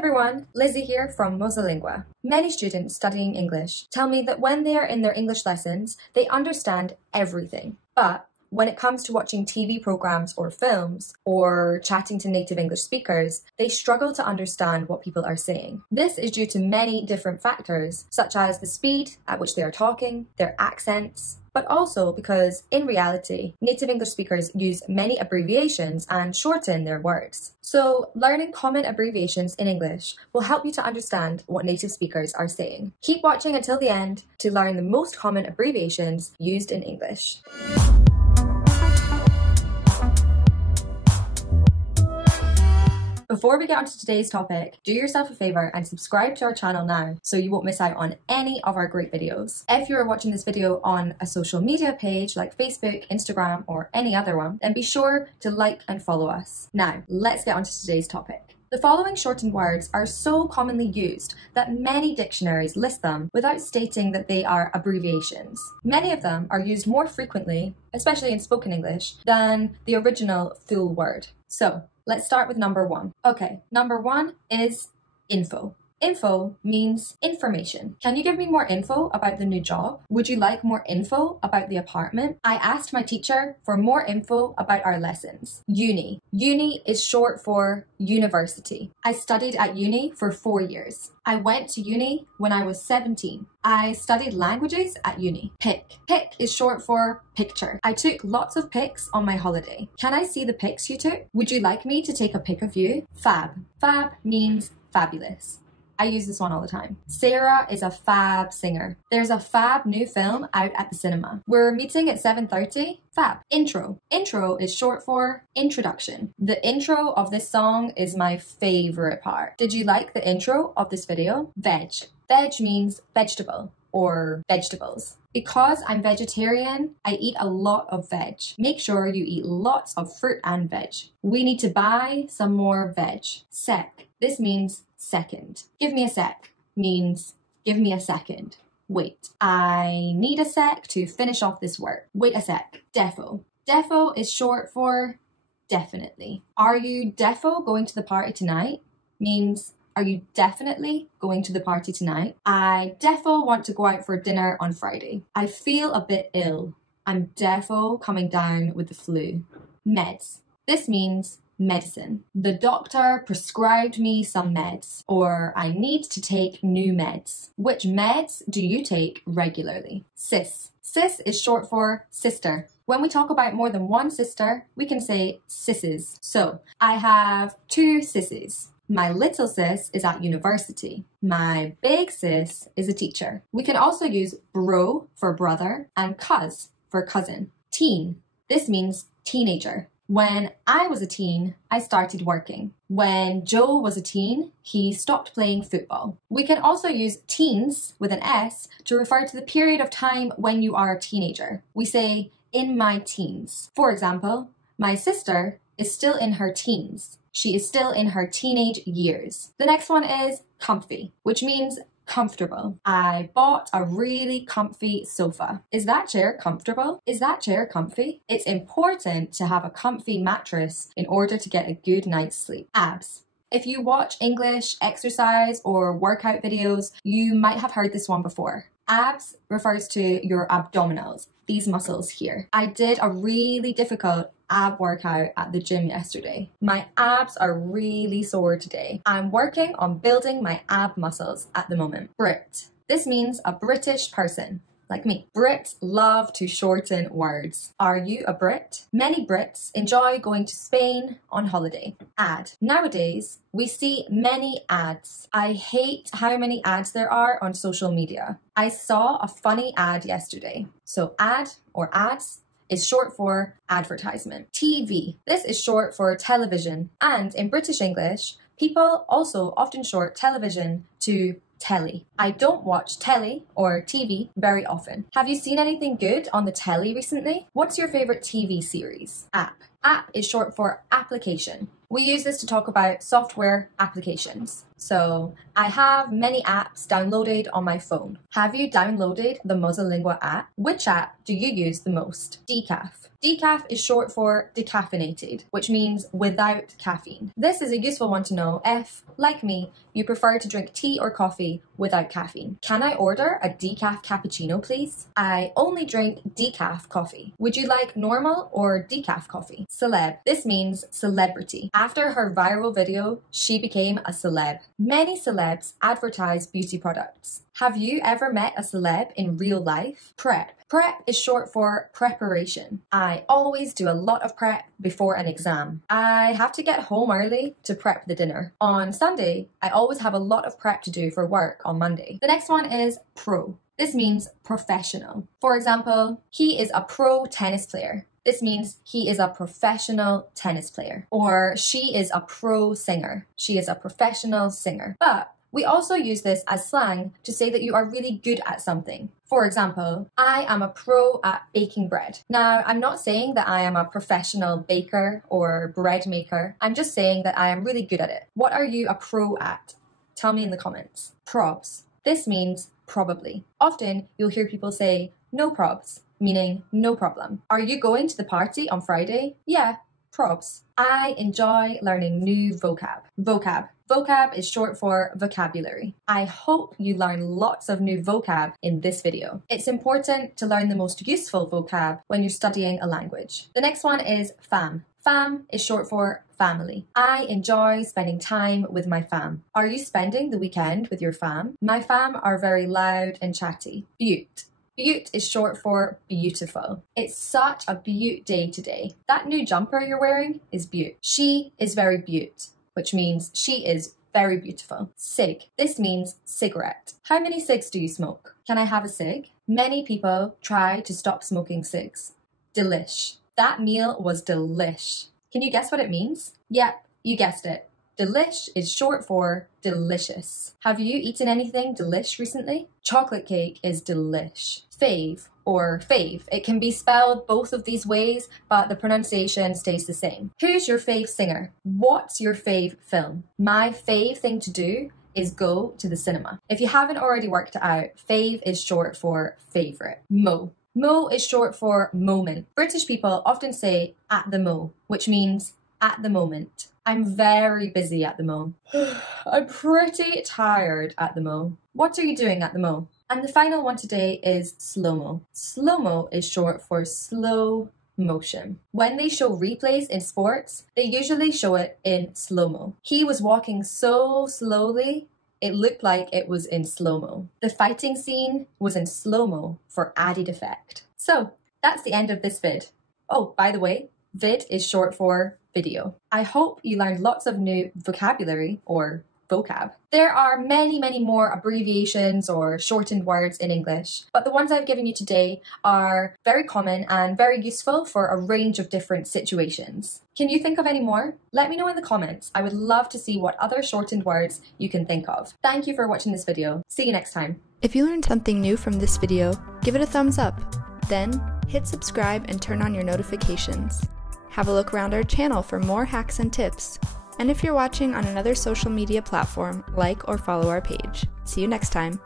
everyone, Lizzie here from Mosalingua. Many students studying English tell me that when they are in their English lessons, they understand everything. But when it comes to watching TV programs or films or chatting to native English speakers, they struggle to understand what people are saying. This is due to many different factors, such as the speed at which they are talking, their accents, but also because, in reality, native English speakers use many abbreviations and shorten their words. So, learning common abbreviations in English will help you to understand what native speakers are saying. Keep watching until the end to learn the most common abbreviations used in English. Before we get onto today's topic, do yourself a favour and subscribe to our channel now so you won't miss out on any of our great videos. If you're watching this video on a social media page like Facebook, Instagram or any other one, then be sure to like and follow us. Now, let's get onto today's topic. The following shortened words are so commonly used that many dictionaries list them without stating that they are abbreviations. Many of them are used more frequently, especially in spoken English, than the original full word. So, let's start with number one. Okay, number one is info. Info means information. Can you give me more info about the new job? Would you like more info about the apartment? I asked my teacher for more info about our lessons. Uni. Uni is short for university. I studied at uni for 4 years. I went to uni when I was 17. I studied languages at uni. Pic. Pic is short for picture. I took lots of pics on my holiday. Can I see the pics you took? Would you like me to take a pic of you? Fab. Fab means fabulous. I use this one all the time. Sarah is a fab singer. There's a fab new film out at the cinema. We're meeting at 7:30. Fab. Intro. Intro is short for introduction. The intro of this song is my favorite part. Did you like the intro of this video? Veg. Veg means vegetable or vegetables. Because I'm vegetarian, I eat a lot of veg. Make sure you eat lots of fruit and veg. We need to buy some more veg. Sec. This means second. Give me a sec means give me a second. Wait. I need a sec to finish off this work. Wait a sec. Defo. Defo is short for definitely. Are you defo going to the party tonight? Means are you definitely going to the party tonight? I defo want to go out for dinner on Friday. I feel a bit ill. I'm defo coming down with the flu. Meds. This means medicine. The doctor prescribed me some meds, or I need to take new meds. Which meds do you take regularly? Sis. Sis is short for sister. When we talk about more than one sister, we can say sisses. So, I have 2 sisses. My little sis is at university. My big sis is a teacher. We can also use bro for brother and cuz for cousin. Teen. This means teenager. When I was a teen, I started working. When Joe was a teen, he stopped playing football. We can also use teens with an S to refer to the period of time when you are a teenager. We say, in my teens. For example, my sister is still in her teens. She is still in her teenage years. The next one is comfy, which means comfortable. I bought a really comfy sofa. Is that chair comfortable? Is that chair comfy? It's important to have a comfy mattress in order to get a good night's sleep. Abs. If you watch English, exercise, or workout videos, you might have heard this one before. Abs refers to your abdominals, these muscles here. I did a really difficult ab workout at the gym yesterday. My abs are really sore today. I'm working on building my ab muscles at the moment. Brit. This means a British person, like me. Brits love to shorten words. Are you a Brit? Many Brits enjoy going to Spain on holiday. Ad. Nowadays, we see many ads. I hate how many ads there are on social media. I saw a funny ad yesterday. So ad or ads is short for advertisement. TV. This is short for television. And in British English, people also often short television to telly. I don't watch telly or TV very often. Have you seen anything good on the telly recently? What's your favorite TV series? App. App is short for application. We use this to talk about software applications. So, I have many apps downloaded on my phone. Have you downloaded the Mosalingua app? Which app do you use the most? Decaf. Decaf is short for decaffeinated, which means without caffeine. This is a useful one to know if, like me, you prefer to drink tea or coffee without caffeine. Can I order a decaf cappuccino, please? I only drink decaf coffee. Would you like normal or decaf coffee? Celeb. This means celebrity. After her viral video, she became a celeb. Many celebs advertise beauty products. Have you ever met a celeb in real life? Prep. Prep is short for preparation. I always do a lot of prep before an exam. I have to get home early to prep the dinner. On Sunday, I always have a lot of prep to do for work on Monday. The next one is pro. This means professional. For example, he is a pro tennis player. This means he is a professional tennis player. Or she is a pro singer. She is a professional singer. But we also use this as slang to say that you are really good at something. For example, I am a pro at baking bread. Now, I'm not saying that I am a professional baker or bread maker. I'm just saying that I am really good at it. What are you a pro at? Tell me in the comments. Probs. This means probably. Often, you'll hear people say, no probs, meaning no problem. Are you going to the party on Friday? Yeah, probs. I enjoy learning new vocab. Vocab. Vocab is short for vocabulary. I hope you learn lots of new vocab in this video. It's important to learn the most useful vocab when you're studying a language. The next one is fam. Fam is short for family. I enjoy spending time with my fam. Are you spending the weekend with your fam? My fam are very loud and chatty. Beaut. Beaut is short for beautiful. It's such a beaut day today. That new jumper you're wearing is beaut. She is very beaut, which means she is very beautiful. Cig. This means cigarette. How many cigs do you smoke? Can I have a cig? Many people try to stop smoking cigs. Delish. That meal was delish. Can you guess what it means? Yep, you guessed it. Delish is short for delicious. Have you eaten anything delish recently? Chocolate cake is delish. Fave or fave. It can be spelled both of these ways, but the pronunciation stays the same. Who's your fave singer? What's your fave film? My fave thing to do is go to the cinema. If you haven't already worked it out, fave is short for favorite. Mo. Mo is short for moment. British people often say at the mo, which means at the moment. I'm very busy at the mo. I'm pretty tired at the mo. What are you doing at the mo? And the final one today is slow-mo. Slow-mo is short for slow motion. When they show replays in sports, they usually show it in slow-mo. He was walking so slowly, it looked like it was in slow-mo. The fighting scene was in slow-mo for added effect. So that's the end of this vid. Oh, by the way, vid is short for video. I hope you learned lots of new vocabulary or vocab. There are many more abbreviations or shortened words in English, but the ones I've given you today are very common and very useful for a range of different situations. Can you think of any more? Let me know in the comments. I would love to see what other shortened words you can think of. Thank you for watching this video. See you next time. If you learned something new from this video, give it a thumbs up. Then, hit subscribe and turn on your notifications. Have a look around our channel for more hacks and tips. And if you're watching on another social media platform, like or follow our page. See you next time.